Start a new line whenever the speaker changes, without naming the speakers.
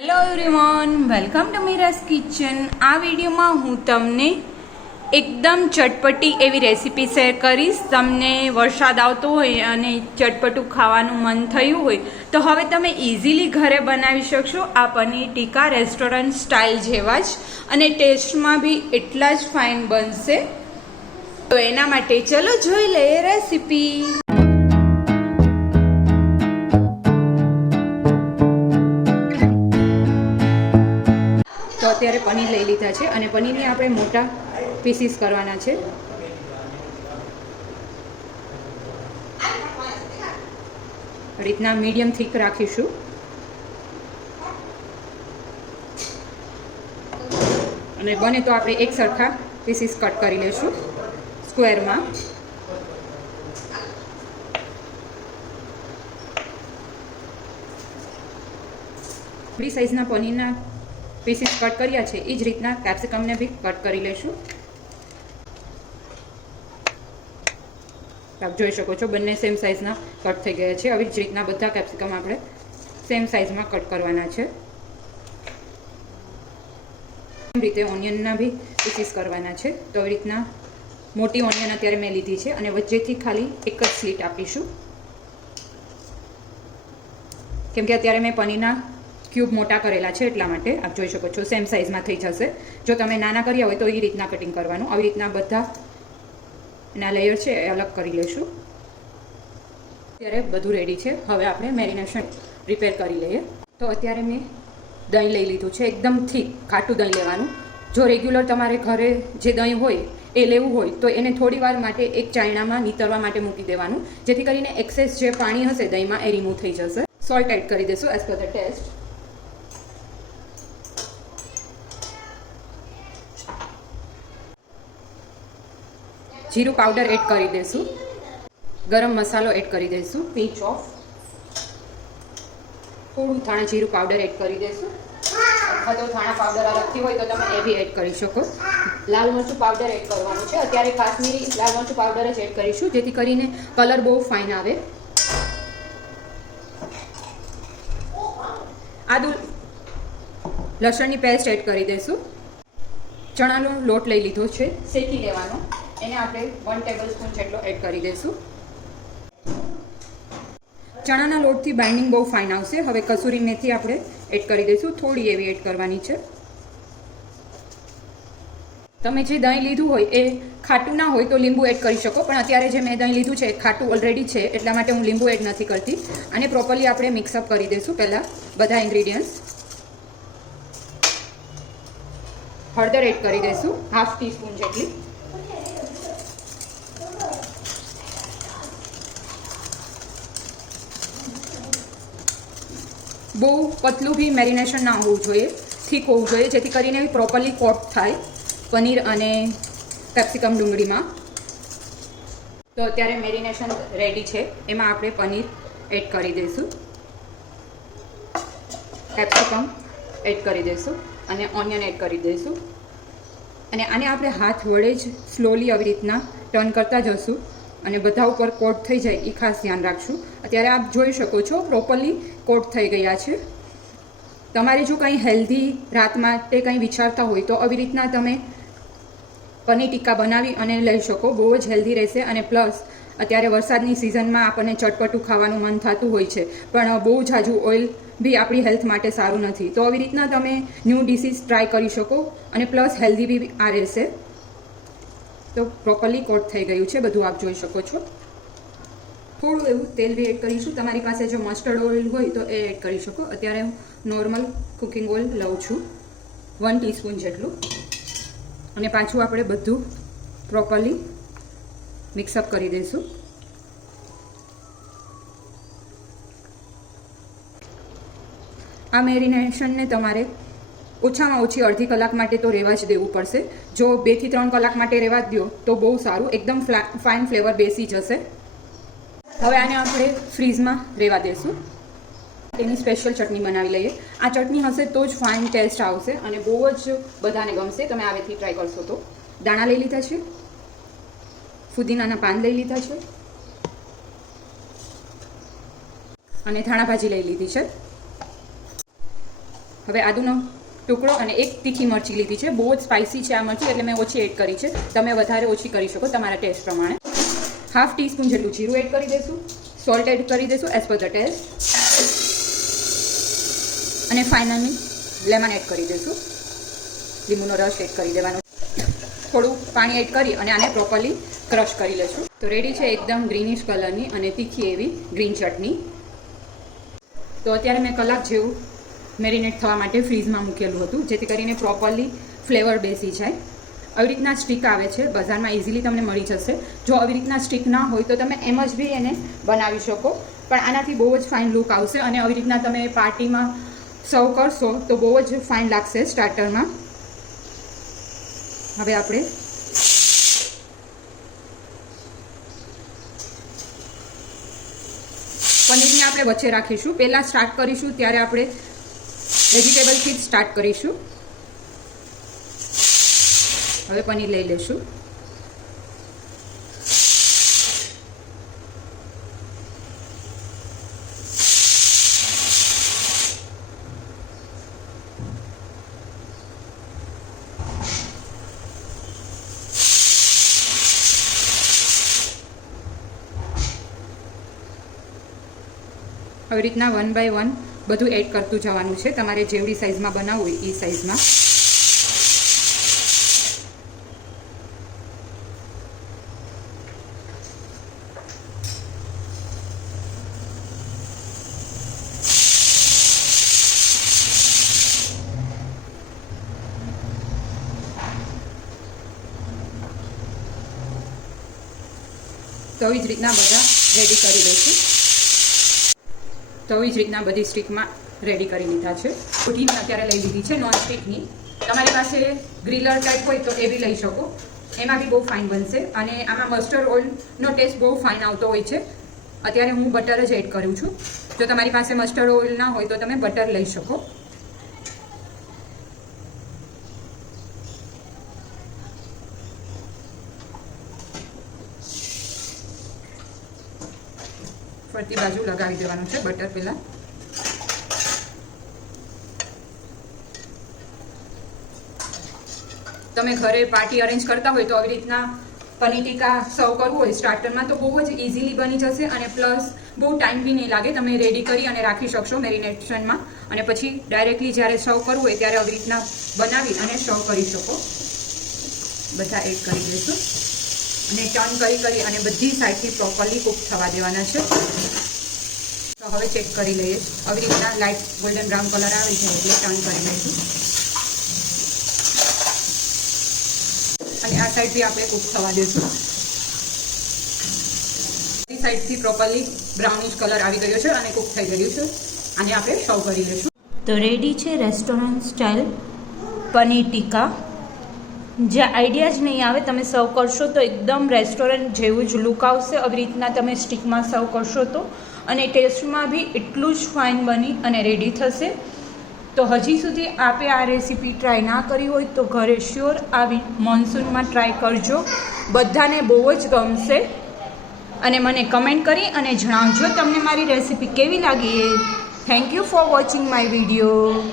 Hello everyone welcome to Meera's kitchen આ વિડીયોમાં હું તમને એકદમ ચટપટી એવી રેસીપી શેર કરીશ. તમને વરસાદ આવતો હોય અને ચટપટું ખાવાનું મન થયું હોય, તો હવે તમે ઇઝીલી ઘરે બનાવી શકશો આ પનીર ટીકા રેસ્ટોરન્ટ સ્ટાઇલ જેવા જ. અને ટેસ્ટમાં બી એટલા જ ફાઇન બનશે. તો એના માટે ચલો જોઈ લઈએ રેસીપી. અત્યારે પનીર લઈ લીધા છે અને પનીરને આપણે મોટા પીસીસ કરવાના છે. રીતના મીડિયમ થીક રાખીશું. અને બને તો આપણે એક સરખા પીસીસ કટ કરી લઈશું સ્ક્વેરમાં ફ્રી સાઇઝના પનીરના પીસીસ કટ કર્યા છે એ જ રીતના કેપ્સિકમને બી કટ કરી લઈશું આપ જોઈ શકો છો, બંને સેમ સાઇઝના કટ થઈ ગયા છે. આવી જ રીતના બધા કેપ્સિકમ આપણે સેમ સાઇઝમાં કટ કરવાના છે. એમ રીતે ઓનિયનના બી પીસીસ કરવાના છે. તો આવી રીતના મોટી ઓનિયન અત્યારે મેં લીધી છે અને વચ્ચેથી ખાલી એક જ સ્લીટ આપીશું. કેમ કે અત્યારે મેં પનીરના ક્યુબ મોટા કરેલા છે એટલા માટે આપ જોઈ શકો છો સેમ સાઇઝમાં થઈ જશે. જો તમે નાના કર્યા હોય તો એ રીતના કટિંગ કરવાનું. આવી રીતના બધા એના લેયર છે, એ અલગ કરી લઈશું અત્યારે બધું રેડી છે. હવે આપણે મેરિનેશન રિપેર કરી લઈએ. તો અત્યારે મેં દહીં લઈ લીધું છે, એકદમ થીક ખાટું દહીં લેવાનું. જો રેગ્યુલર તમારે ઘરે જે દહીં હોય, એ લેવું હોય, તો એને થોડી વાર માટે એક ચાયણામાં નીતરવા માટે મૂકી દેવાનું. જેથી કરીને એક્સેસ જે પાણી હશે દહીંમાં, એ રિમૂવ થઈ જશે. સોલ્ટ એડ કરી દેશું એઝ પર ધ ટેસ્ટ જીરું પાવડર એડ કરી દઈશું. ગરમ મસાલો એડ કરી દઈશું. Pinch of. થોડું ધાણા જીરું પાવડર એડ કરી દઈશું. અથવા તો ધાણા પાવડર અલગથી હોય તો તમે એ બી એડ કરી શકો. લાલ મરચું પાવડર એડ કરવાનું છે. અત્યારે કાશ્મીરી લાલ મરચું પાવડર જ એડ કરીશું, જેથી કરીને કલર બહુ ફાઇન આવે. આદુ લસણની પેસ્ટ એડ કરી દઈશું. ચણાનો લોટ લઈ લીધો છે. શેકી લેવાનો. એને આપણે વન ટેબલ સ્પૂન જેટલો એડ કરી દઈશું. ચણાના લોટથી બાઇન્ડિંગ બહુ ફાઇન આવશે. હવે કસૂરી મેથી આપણે એડ કરી દઈશું. થોડી એવી એડ કરવાની છે. તમે જે દહીં લીધું હોય એ ખાટું ના હોય તો લીંબુ એડ કરી શકો, પણ અત્યારે જે મેં દહીં લીધું છે એ ખાટું ઓલરેડી છે, એટલા માટે હું લીંબુ એડ નથી કરતી. અને પ્રોપરલી આપણે મિક્સઅપ કરી દઈશું પહેલાં બધા ઇન્ગ્રીડિયન્ટ્સ હળદર એડ કરી દઈશું હાફ ટીસ્પૂન જેટલી. બહુ પતલું બી મેરિનેશન ના હોવું જોઈએ થીક હોવું જોઈએ, જેથી કરીને પ્રોપરલી કોટ થાય પનીર અને કેપ્સિકમ ડુંગળીમાં. તો અત્યારે મેરિનેશન રેડી છે. એમાં આપણે પનીર એડ કરી દઈશું. કેપ્સિકમ એડ કરી દઈશું અને ઓનિયન એડ કરી દઈશું. અને આને આપણે હાથ વડે જ સ્લોલી આવી રીતના ટર્ન કરતા જશું. અને બધા ઉપર કોટ થઈ જાય એ ખાસ ધ્યાન રાખશું. અત્યારે આપ જોઈ શકો છો પ્રોપરલી કોટ થઈ ગયા છે. તમારે જો કંઈ હેલ્ધી રાત માટે કંઈ વિચારતા હોય તો આવી રીતના તમે પનીર ટીક્કા બનાવી અને લઈ શકો. બહુ જ હેલ્ધી રહેશે અને પ્લસ અત્યારે વરસાદની સિઝનમાં આપણને ચટપટું ખાવાનું મન થતું હોય છે. પણ બહુ ઝાઝું ઓઇલ બી આપણી હેલ્થ માટે સારું નથી. તો આવી રીતના તમે ન્યૂ ડિશિસ ટ્રાય કરી શકો અને પ્લસ હેલ્ધી બી આ રહેશે. તો પ્રોપરલી કોટ થઈ ગયું છે. બધું આપ જોઈ શકો છો. થોડું એવું તેલ બી એડ કરીશું. તમારી પાસે જો મસ્ટર્ડ ઓઇલ હોય તો એ એડ કરી શકો. અત્યારે હું નોર્મલ કુકિંગ ઓઇલ લઉં છું. વન ટીસ્પૂન જેટલું. અને પાછું આપણે બધું પ્રોપરલી મિક્સઅપ કરી દઈશું. આ મેરિનેશનને તમારે ઓછામાં ઓછી અડધી કલાક માટે તો રહેવા જ દેવું પડશે. જો બેથી ત્રણ કલાક માટે રહેવા જ દો તો બહુ સારું. એકદમ ફાઇન ફ્લેવર બેસી જશે. હવે આને આપણે ફ્રીઝમાં રહેવા દેશું. તેની સ્પેશિયલ ચટણી બનાવી લઈએ. આ ચટણી હશે તો જ ફાઇન ટેસ્ટ આવશે અને બહુ જ બધાને ગમશે. તમે આવેથી ટ્રાય કરશો તો. દાણા લઈ લીધા છે. ફુદીનાના પાન લઈ લીધા છે. અને ધાણા ભાજી લઈ લીધી છે. હવે આદુનો ટુકડો અને એક તીખી મરચી લીધી છે. બહુ જ સ્પાઇસી છે આ મરચી, એટલે મેં ઓછી એડ કરી છે. તમે વધારે ઓછી કરી શકો તમારા ટેસ્ટ પ્રમાણે. હાફ ટીસ્પૂન જેટલું જીરું એડ કરી દઈશું સોલ્ટ એડ કરી દઈશું એઝ પર ધ ટેસ્ટ અને ફાઇનલી લેમન એડ કરી દઈશું. લીંબુનો રસ એડ કરી દેવાનો. થોડું પાણી એડ કરી અને આને પ્રોપરલી ક્રશ કરી લઈશું. તો રેડી છે એકદમ ગ્રીનિશ કલરની અને તીખી એવી ગ્રીન ચટણી તો અત્યારે મેં કલાક જેવું મેરિનેટ થવા માટે ફ્રીઝમાં મૂકેલું હતું, જેથી કરીને પ્રોપરલી ફ્લેવર બેસી જાય. આવી રીતના સ્ટીક આવે છે, બજારમાં ઇઝીલી તમને મળી જશે. જો આવી રીતના સ્ટીક ના હોય તો તમે એમ જ બી એને બનાવી શકો. પણ આનાથી બહુ જ ફાઇન લુક આવશે અને આવી રીતના તમે પાર્ટીમાં સર્વ કરશો તો બહુ જ ફાઇન લાગશે સ્ટાર્ટરમાં હવે આપણે પનીરને આપણે વચ્ચે રાખીશું. પહેલાં સ્ટાર્ટ કરીશું, ત્યારે આપણે વેજીટેબલથી જ સ્ટાર્ટ કરીશું. હવે પનીર લઈ લઈશું આવી રીતના વન બાય વન બધું એડ કરતું જવાનું છે. તમારે જેવડી સાઇઝમાં બનાવવું એ સાઇઝમાં તો જ રીતના બધા રેડી કરી દઈશું. તો જ રીતના બધી સ્ટીકમાં રેડી કરી લીધા છે. મેં અત્યારે લઈ લીધી છે નોન સ્ટીકની તમારી પાસે ગ્રીલર ટાઈપ હોય તો એ બી લઈ શકો. એમાં બી બહુ ફાઇન બનશે અને આમાં મસ્ટર્ડ ઓઇલનો ટેસ્ટ બહુ ફાઇન આવતો હોય છે. અત્યારે હું બટર જ એડ કરું છું. જો તમારી પાસે મસ્ટર્ડ ઓઇલ ના હોય તો તમે બટર લઈ શકો. ફરતી બાજુ લગાવી દેવાનું છે બટર પહેલાં તમે ઘરે પાર્ટી અરેન્જ કરતા હોય તો આવી રીતના પનીર ટીકા સર્વ કરવું હોય સ્ટાર્ટરમાં તો બહુ જ ઇઝીલી બની જશે અને પ્લસ બહુ ટાઈમ બી નહીં લાગે. તમે રેડી કરી અને રાખી શકશો મેરિનેશનમાં અને પછી ડાયરેક્ટલી જ્યારે સર્વ કરવું હોય ત્યારે આવી રીતના બનાવી અને સર્વ કરી શકો. બધા એડ કરી દઈશું. અને ટર્ન કરી કરી અને બધી સાઈડથી પ્રોપરલી કુક થવા દેવાના છે. તો હવે ચેક કરી લઈએ. આવી રીતના લાઇટ ગોલ્ડન બ્રાઉન કલર આવે છે એટલે ટર્ન કરી લઈશું. અને આ સાઈડ બી આપણે કુક થવા દઈશું બધી સાઈડથી પ્રોપરલી બ્રાઉનિશ કલર આવી ગયો છે અને કુક થઈ ગયું છે. અને આપણે સર્વ કરી લઈશું. તો રેડી છે રેસ્ટોરન્ટ સ્ટાઇલ પનીર ટીકા. જે આઈડિયા જ નહીં આવે, તમે સર્વ કરશો તો એકદમ રેસ્ટોરન્ટ જેવું જ લુક આવશે. આવી રીતના તમે સ્ટીકમાં સર્વ કરશો તો. અને ટેસ્ટમાં બી એટલું જ ફાઇન બની અને રેડી થશે. તો હજી સુધી આપે આ રેસીપી ટ્રાય ના કરી હોય તો ઘરે શ્યોર આવી મોન્સૂનમાં ટ્રાય કરજો. બધાને બહુ જ ગમશે. અને મને કમેન્ટ કરી અને જણાવજો તમને મારી રેસીપી કેવી લાગી. Thank you for watching my video